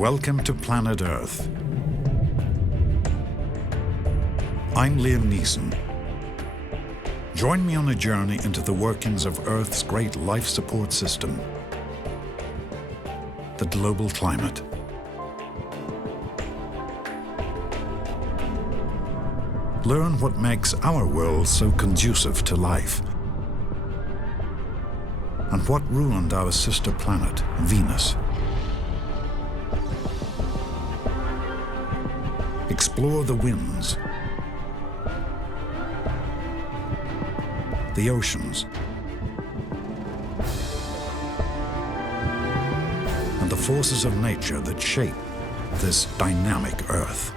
Welcome to Planet Earth. I'm Liam Neeson. Join me on a journey into the workings of Earth's great life support system, the global climate. Learn what makes our world so conducive to life, and what ruined our sister planet, Venus. Explore the winds, the oceans, and the forces of nature that shape this dynamic Earth.